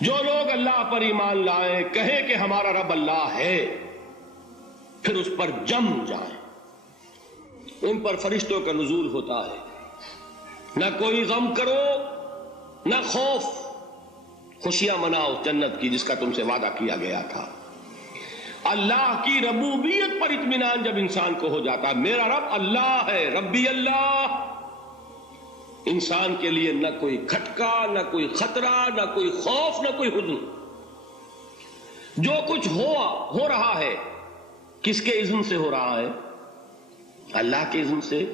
جو لوگ اللہ پر ایمان لائیں، کہیں کہ ہمارا رب اللہ ہے، پھر اس پر جم جائیں، ان پر فرشتوں کا نزول ہوتا ہے، نہ کوئی غم کرو نہ خوف، خوشیاں مناؤ جنت کی جس کا تم سے وعدہ کیا گیا تھا۔ اللہ کی ربوبیت پر اطمینان جب انسان کو ہو جاتا، میرا رب اللہ ہے، ربی اللہ، انسان کے لیے نہ کوئی کھٹکا، نہ کوئی خطرہ، نہ کوئی خوف، نہ کوئی حزن۔ جو کچھ ہو رہا ہے کس کے اذن سے ہو رہا ہے؟ اللہ کے اذن سے۔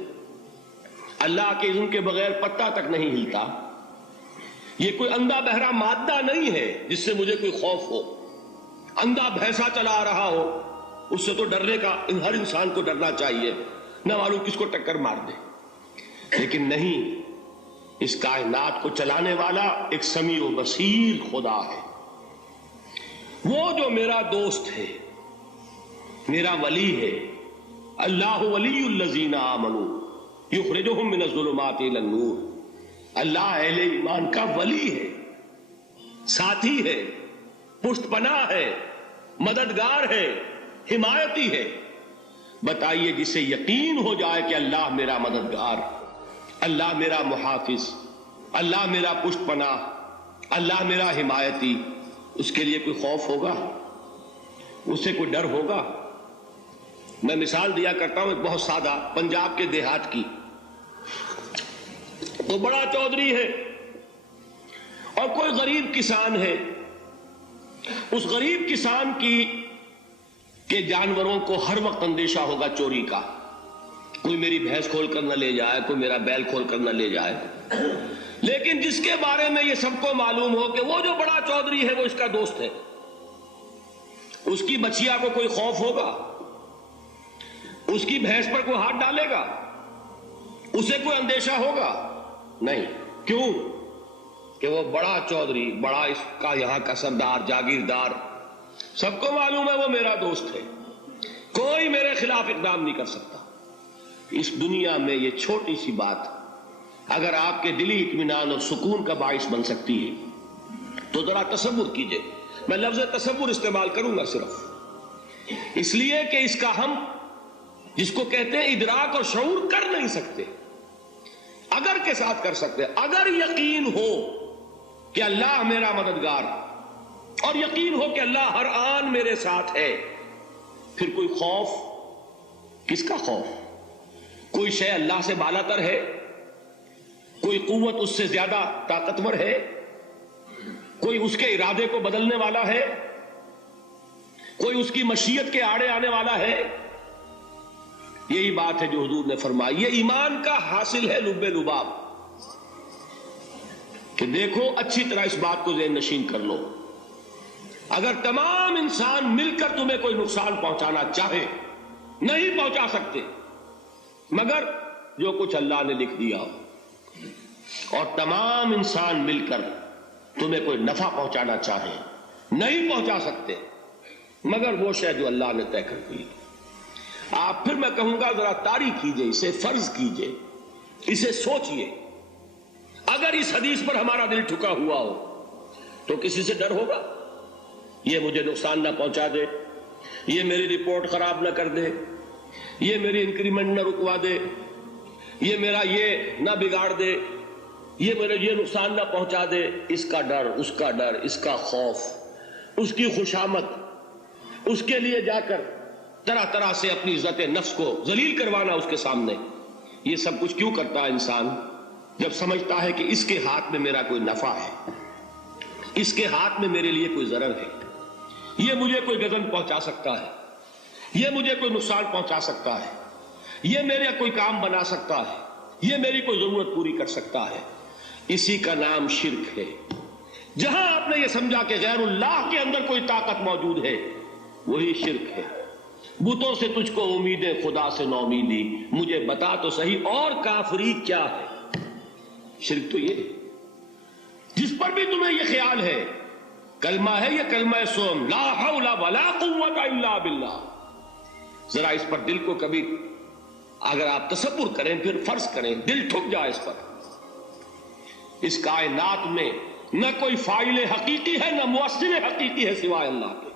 اللہ کے اذن کے بغیر پتا تک نہیں ہلتا۔ یہ کوئی اندھا بہرا مادہ نہیں ہے جس سے مجھے کوئی خوف ہو۔ اندھا بھینسا چلا رہا ہو اس سے تو ڈرنے کا ہر انسان کو ڈرنا چاہیے، نہ معلوم کس کو ٹکر مار دے۔ لیکن نہیں، اس کائنات کو چلانے والا ایک سمیع و بصیر خدا ہے، وہ جو میرا دوست ہے، میرا ولی ہے۔ اللہ ولی الذین آمنوا یخرجہم من الظلمات الی النور۔ اللہ اہل ایمان کا ولی ہے، ساتھی ہے، پشت پناہ ہے، مددگار ہے، حمایتی ہے۔ بتائیے جسے یقین ہو جائے کہ اللہ میرا مددگار، اللہ میرا محافظ، اللہ میرا پشت پناہ، اللہ میرا حمایتی، اس کے لیے کوئی خوف ہوگا؟ اس سے کوئی ڈر ہوگا؟ میں مثال دیا کرتا ہوں ایک بہت سادہ، پنجاب کے دیہات کی۔ تو بڑا چودھری ہے اور کوئی غریب کسان ہے۔ اس غریب کسان کے جانوروں کو ہر وقت اندیشہ ہوگا چوری کا، کوئی میری بھینس کھول کر نہ لے جائے، کوئی میرا بیل کھول کر نہ لے جائے۔ لیکن جس کے بارے میں یہ سب کو معلوم ہو کہ وہ جو بڑا چودھری ہے وہ اس کا دوست ہے، اس کی بچیا کو کوئی خوف ہوگا؟ اس کی بھینس پر کوئی ہاتھ ڈالے گا؟ اسے کوئی اندیشہ ہوگا؟ نہیں۔ کیوں؟ کہ وہ بڑا چودھری، بڑا اس کا یہاں کا سردار، جاگیردار، سب کو معلوم ہے وہ میرا دوست ہے، کوئی میرے خلاف اقدام نہیں کر سکتا۔ اس دنیا میں یہ چھوٹی سی بات اگر آپ کے دلی اطمینان اور سکون کا باعث بن سکتی ہے تو ذرا تصور کیجئے۔ میں لفظ تصور استعمال کروں گا صرف اس لیے کہ اس کا ہم جس کو کہتے ہیں ادراک اور شعور کر نہیں سکتے، اگر کے ساتھ کر سکتے۔ اگر یقین ہو کہ اللہ میرا مددگار اور یقین ہو کہ اللہ ہر آن میرے ساتھ ہے، پھر کوئی خوف، کس کا خوف؟ کوئی شے اللہ سے بالاتر ہے؟ کوئی قوت اس سے زیادہ طاقتور ہے؟ کوئی اس کے ارادے کو بدلنے والا ہے؟ کوئی اس کی مشیت کے آڑے آنے والا ہے؟ یہی بات ہے جو حضور نے فرمائی۔ یہ ایمان کا حاصل ہے لب لباب، کہ دیکھو اچھی طرح اس بات کو ذہن نشین کر لو، اگر تمام انسان مل کر تمہیں کوئی نقصان پہنچانا چاہے نہیں پہنچا سکتے، مگر جو کچھ اللہ نے لکھ دیا ہو، اور تمام انسان مل کر تمہیں کوئی نفع پہنچانا چاہے نہیں پہنچا سکتے، مگر وہ شے جو اللہ نے طے کر دی۔ آپ پھر میں کہوں گا ذرا طاری کیجئے، اسے فرض کیجئے، اسے سوچئے۔ اگر اس حدیث پر ہمارا دل ٹھکا ہوا ہو تو کسی سے ڈر ہوگا؟ یہ مجھے نقصان نہ پہنچا دے، یہ میری رپورٹ خراب نہ کر دے، یہ میری انکریمنٹ نہ رکوا دے، یہ میرا یہ نہ بگاڑ دے، یہ میرے یہ نقصان نہ پہنچا دے۔ اس کا ڈر، اس کا ڈر، اس کا خوف، اس کی خوشامد، اس کے لیے جا کر طرح طرح سے اپنی عزت نفس کو ذلیل کروانا اس کے سامنے، یہ سب کچھ کیوں کرتا ہے انسان؟ جب سمجھتا ہے کہ اس کے ہاتھ میں میرا کوئی نفع ہے، اس کے ہاتھ میں میرے لیے کوئی ضرر ہے، یہ مجھے کوئی گزن پہنچا سکتا ہے، یہ مجھے کوئی نقصان پہنچا سکتا ہے، یہ میرا کوئی کام بنا سکتا ہے، یہ میری کوئی ضرورت پوری کر سکتا ہے، اسی کا نام شرک ہے۔ جہاں آپ نے یہ سمجھا کہ غیر اللہ کے اندر کوئی طاقت موجود ہے، وہی شرک ہے۔ بتوں سے تجھ کو امیدیں، خدا سے نومیدی، مجھے بتا تو صحیح اور کافری کیا ہے؟ شرک تو یہ ہے۔ جس پر بھی تمہیں یہ خیال ہے کلمہ ہے، یہ کلمہ سوم، لا حول ولا قوت الا باللہ، ذرا اس پر دل کو کبھی اگر آپ تصور کریں، پھر فرض کریں، دل ٹھک جائے اس پر۔ اس کائنات میں نہ کوئی فاعل حقیقی ہے نہ مؤثر حقیقی ہے سوائے اللہ کے.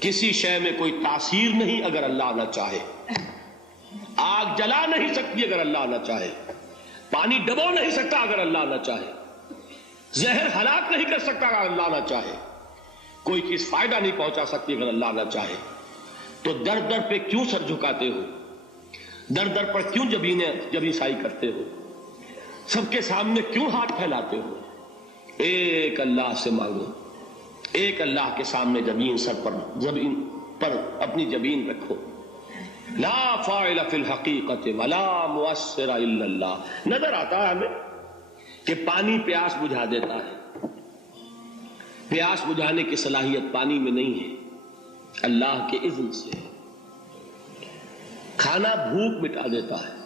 کسی شے میں کوئی تاثیر نہیں اگر اللہ نہ چاہے. آگ جلا نہیں سکتی اگر اللہ نہ چاہے. پانی ڈبو نہیں سکتا اگر اللہ نہ چاہے. زہر ہلاک نہیں کر سکتا اگر اللہ نہ چاہے. کوئی چیز فائدہ نہیں پہنچا سکتی اگر اللہ نہ چاہے. تو در در پہ کیوں سر جھکاتے ہو؟ در در پر کیوں جبیں سائی کرتے ہو؟ سب کے سامنے کیوں ہاتھ پھیلاتے ہو؟ ایک اللہ سے مانگو. ایک اللہ کے سامنے زمین پر اپنی جبین رکھو. لا فاعل فی الحقیقت ولا مؤثر الا اللہ. نظر آتا ہے ہمیں کہ پانی پیاس بجھا دیتا ہے. پیاس بجھانے کی صلاحیت پانی میں نہیں ہے، اللہ کے اذن سے. کھانا بھوک مٹا دیتا ہے.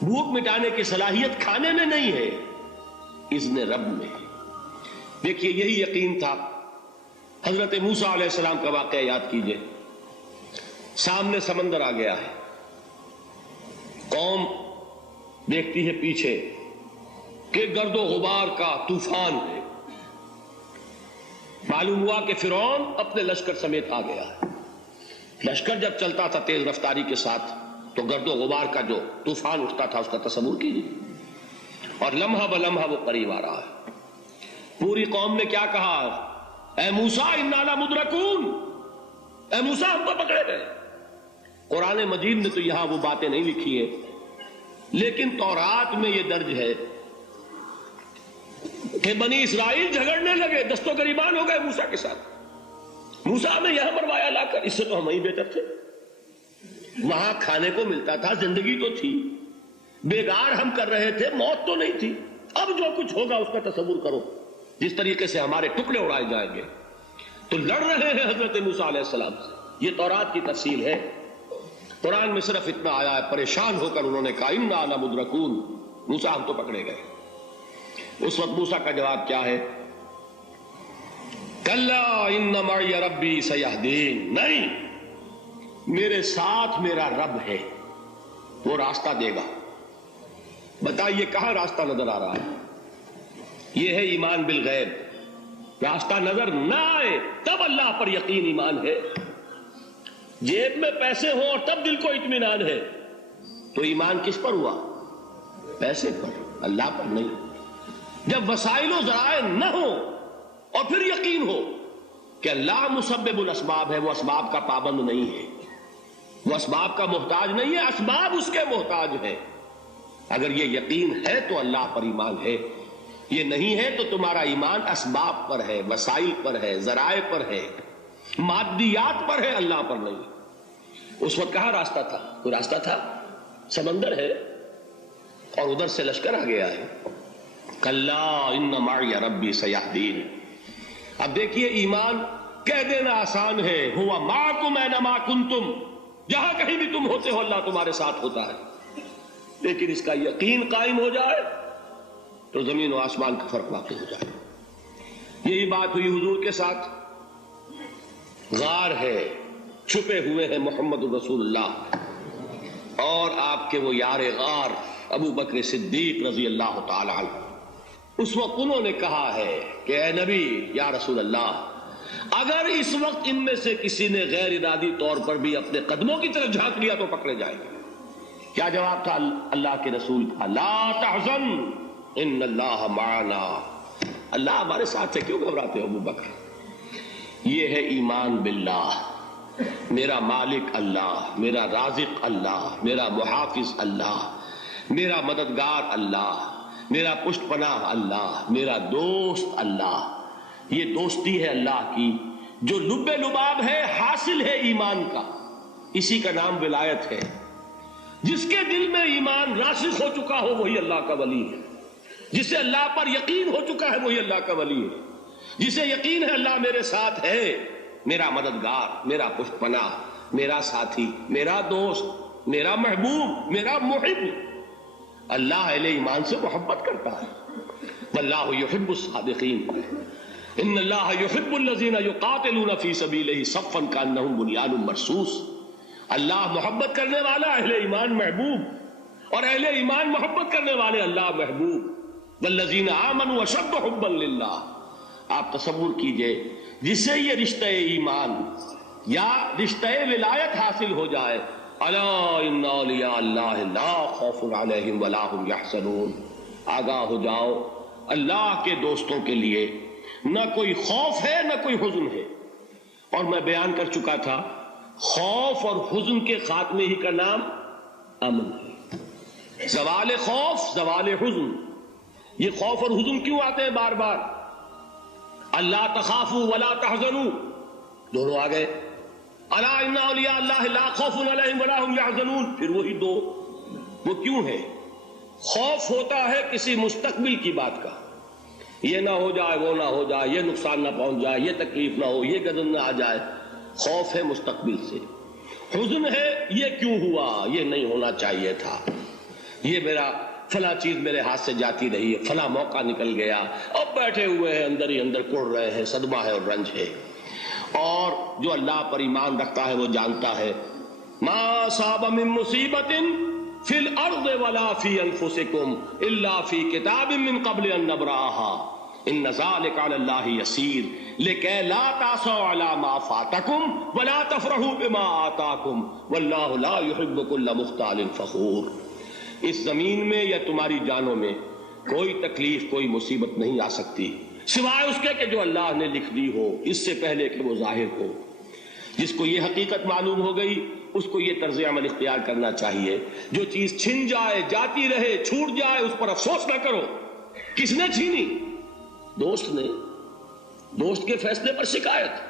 بھوک مٹانے کی صلاحیت کھانے میں نہیں ہے، اذن رب میں ہے. دیکھیے یہی یقین تھا. حضرت موسیٰ علیہ السلام کا واقعہ یاد کیجئے. سامنے سمندر آ گیا ہے. قوم دیکھتی ہے پیچھے کہ گرد و غبار کا طوفان ہے. معلوم ہوا کہ فرعون اپنے لشکر سمیت آ گیا ہے. لشکر جب چلتا تھا تیز رفتاری کے ساتھ تو گرد و غبار کا جو طوفان اٹھتا تھا اس کا تصور کیجیے. اور لمحہ بلمحہ وہ قریب آ رہا ہے. پوری قوم نے کیا کہا؟ اے موسیٰ انا لمدرکون، اے موسیٰ ہم کو پکڑے گئے. قرآن مجید نے تو یہاں وہ باتیں نہیں لکھی ہیں، لیکن تورات میں یہ درج ہے کہ بنی اسرائیل جھگڑنے لگے، دست و گریبان ہو گئے موسیٰ کے ساتھ. موسیٰ ہمیں یہاں مروایا لا کر، اس سے تو ہم ہی بہتر تھے. وہاں کھانے کو ملتا تھا، زندگی تو تھی، بیگار ہم کر رہے تھے، موت تو نہیں تھی. اب جو کچھ ہوگا اس کا تصور کرو، جس طریقے سے ہمارے ٹکڑے اڑائے جائیں گے. تو لڑ رہے ہیں حضرت موسیٰ علیہ السلام سے. یہ تورات کی تفصیل ہے. قرآن میں صرف اتنا آیا ہے، پریشان ہو کر انہوں نے کہا انا لمدرکون، موسیٰ ہم تو پکڑے گئے. اس وقت موسیٰ کا جواب کیا ہے؟ کلا ان معی ربی سیہدین. نہیں، میرے ساتھ میرا رب ہے، وہ راستہ دے گا. بتائیے کہاں راستہ نظر آ رہا ہے؟ یہ ہے ایمان بالغیب. راستہ نظر نہ آئے تب اللہ پر یقین ایمان ہے. جیب میں پیسے ہوں اور تب دل کو اطمینان ہے تو ایمان کس پر ہوا؟ پیسے پر، اللہ پر نہیں. جب وسائل و ذرائع نہ ہو اور پھر یقین ہو کہ اللہ مسبب الاسباب ہے، وہ اسباب کا پابند نہیں ہے، وہ اسباب کا محتاج نہیں ہے، اسباب اس کے محتاج ہے. اگر یہ یقین ہے تو اللہ پر ایمان ہے. یہ نہیں ہے تو تمہارا ایمان اسباب پر ہے، وسائل پر ہے، ذرائع پر ہے، مادیات پر ہے، اللہ پر نہیں. اس وقت کہاں راستہ تھا؟ کوئی راستہ تھا؟ سمندر ہے اور ادھر سے لشکر آ گیا ہے. کلا ان معی ربی سیہدین. اب دیکھیے ایمان کہہ دینا آسان ہے، ہوا معکم اینما کنتم، جہاں کہیں بھی تم ہوتے ہو اللہ تمہارے ساتھ ہوتا ہے. لیکن اس کا یقین قائم ہو جائے تو زمین و آسمان کا فرق واقع ہو جائے. یہی بات ہوئی حضور کے ساتھ. غار ہے، چھپے ہوئے ہیں محمد رسول اللہ اور آپ کے وہ یار غار ابو بکر صدیق رضی اللہ تعالی عنہ. اس وقت انہوں نے کہا ہے کہ اے نبی یا رسول اللہ، اگر اس وقت ان میں سے کسی نے غیر ارادی طور پر بھی اپنے قدموں کی طرف جھانک لیا تو پکڑے جائیں گے. کیا جواب تھا اللہ کے رسول کا؟ لا تحزن ان اللہ معنا. اللہ ہمارے ساتھ ہے، کیوں گھبراتے ہو ابو بکر؟ یہ ہے ایمان باللہ. میرا مالک اللہ، میرا رازق اللہ، میرا محافظ اللہ، میرا مددگار اللہ، میرا پشت پناہ اللہ، میرا دوست اللہ. یہ دوستی ہے اللہ کی جو لب لباب ہے، حاصل ہے ایمان کا. اسی کا نام ولایت ہے. جس کے دل میں ایمان راسخ ہو چکا ہو وہی اللہ کا ولی ہے. جسے اللہ پر یقین ہو چکا ہے وہی اللہ کا ولی ہے. جسے یقین ہے اللہ میرے ساتھ ہے، میرا مددگار، میرا پشت پناہ، میرا ساتھی، میرا دوست، میرا محبوب، میرا محب. اللہ اہل ایمان سے محبت کرتا ہے. واللہ یحب الصادقین. ان اللہ یحب الذین یقاتلون فی سبیلہ صفا کانہم بنیان مرصوص. اللہ محبت کرنے والا، اہل ایمان محبوب، اور اہل ایمان محبت کرنے والے اللہ محبوب. والذین آمنوا اشد حبا للہ. آپ تصور کیجئے جسے یہ رشتہ ایمان یا رشتہ ولایت حاصل ہو جائے، الا ان اولیاء اللہ لا خوف علیہم ولا هم یحزنون، آگاہ ہو جاؤ اللہ کے دوستوں کے لیے نہ کوئی خوف ہے نہ کوئی حزن ہے. اور میں بیان کر چکا تھا خوف اور حزن کے خاتمے ہی کا نام امن ہے. زوال خوف، زوال حزن. یہ خوف اور حزن کیوں آتے ہیں بار بار؟ اللہ تخافوا ولا تحزنوا، دونوں آ گئے. الا ان اولیاء اللہ لا خوف علیہم ولا هم یحزنون، پھر وہی دو. وہ کیوں ہے؟ خوف ہوتا ہے کسی مستقبل کی بات کا، یہ نہ ہو جائے، وہ نہ ہو جائے، یہ نقصان نہ پہنچ جائے، یہ تکلیف نہ ہو، یہ غضب نہ آ جائے. خوف ہے مستقبل سے. حزن ہے یہ کیوں ہوا، یہ نہیں ہونا چاہیے تھا، یہ میرا فلاں چیز میرے ہاتھ سے جاتی رہی ہے، فلاں موقع نکل گیا، اب بیٹھے ہوئے ہیں اندر ہی اندر کڑ رہے ہیں، صدمہ ہے اور رنج ہے. اور جو اللہ پر ایمان رکھتا ہے وہ جانتا ہے ما اصاب من مصیبت فی الارض ولا فی انفسکم الا فی کتاب من قبل ان نبرأها ان ذلک علی اللہ یسیر لکی لا تعصوا علی ما فاتکم ولا تفرحوا بما آتاکم واللہ لا يحب کل مختال فخور. اس زمین میں یا تمہاری جانوں میں کوئی تکلیف، کوئی مصیبت نہیں آ سکتی سوائے اس کے کہ جو اللہ نے لکھ دی ہو، اس سے پہلے کہ وہ ظاہر ہو. جس کو یہ حقیقت معلوم ہو گئی اس کو یہ طرز عمل اختیار کرنا چاہیے. جو چیز چھن جائے، جاتی رہے، چھوٹ جائے، اس پر افسوس نہ کرو. کس نے چھینی؟ دوست نے. دوست کے فیصلے پر شکایت.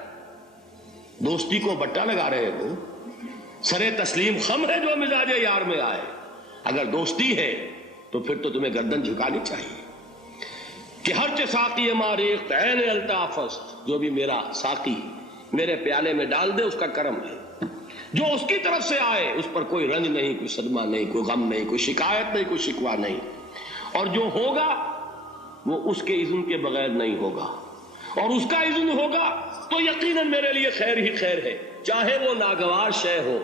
دوستی کو بٹا لگا رہے ہو، سرے تسلیم خم ہے جو مزاج یار میں آئے. اگر دوستی ہے تو پھر تو تمہیں گردن جھکانی چاہیے کہ ہر چہ ساقی ماریخت عین الطافست، جو بھی میرا ساقی میرے پیالے میں ڈال دے اس کا کرم ہے. جو اس کی طرف سے آئے اس پر کوئی رنج نہیں، کوئی صدمہ نہیں، کوئی غم نہیں، کوئی شکایت نہیں، کوئی شکوہ نہیں. اور جو ہوگا وہ اس کے اذن کے بغیر نہیں ہوگا، اور اس کا اذن ہوگا تو یقیناً میرے لیے خیر ہی خیر ہے، چاہے وہ ناگوار شے ہو،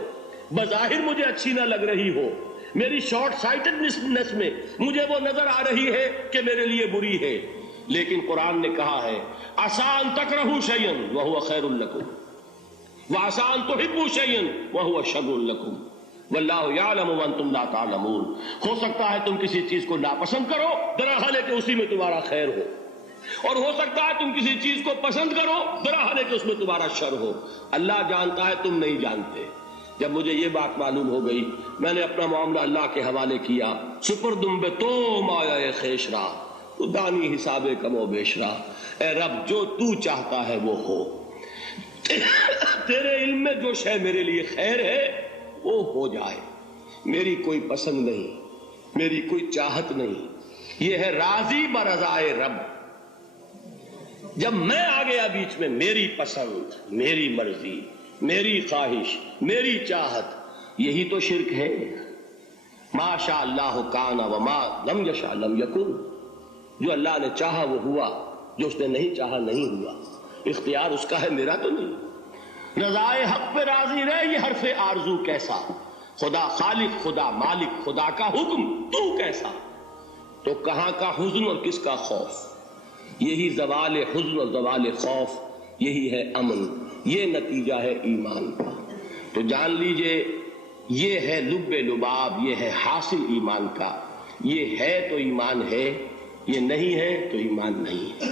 بظاہر مجھے اچھی نہ لگ رہی ہو، میری شارٹ سائٹڈنس میں مجھے وہ نظر آ رہی ہے کہ میرے لیے بری ہے. لیکن قرآن نے کہا ہے عسیٰ ان تکرہوا شیئا وہو خیر لکم وعسیٰ ان تحبوا شیئا وہو شر لکم واللہ یعلم وانتم لا تعلمون. ہو سکتا ہے تم کسی چیز کو ناپسند کرو درحال ہے کہ اسی میں تمہارا خیر ہو، اور ہو سکتا ہے تم کسی چیز کو پسند کرو درحال ہے کہ اس میں تمہارا شر ہو. اللہ جانتا ہے، تم نہیں جانتے. جب مجھے یہ بات معلوم ہو گئی میں نے اپنا معاملہ اللہ کے حوالے کیا. سپردم بے تو مایا خیش را تو دانی حساب کم و بیش را. اے رب جو تو چاہتا ہے وہ ہو، تیرے علم میں جو شے میرے لیے خیر ہے وہ ہو جائے. میری کوئی پسند نہیں، میری کوئی چاہت نہیں، یہ ہے راضی برضائے رب. جب میں آ گیا بیچ میں، میری پسند، میری مرضی، میری خواہش، میری چاہت، یہی تو شرک ہے. ما شاء اللہ کان وما لم یشاء لم یکن. جو اللہ نے چاہا وہ ہوا، جو اس نے نہیں چاہا نہیں ہوا. اختیار اس کا ہے، میرا تو نہیں. رضائے حق پہ راضی رہے یہ حرف آرزو کیسا. خدا خالق، خدا مالک، خدا کا حکم، تو کیسا. تو کہاں کا حزن اور کس کا خوف. یہی زوال حزن اور زوال خوف، یہی ہے امن، یہ نتیجہ ہے ایمان کا. تو جان لیجئے یہ ہے لب لباب، یہ ہے حاصل ایمان کا. یہ ہے تو ایمان ہے، یہ نہیں ہے تو ایمان نہیں ہے.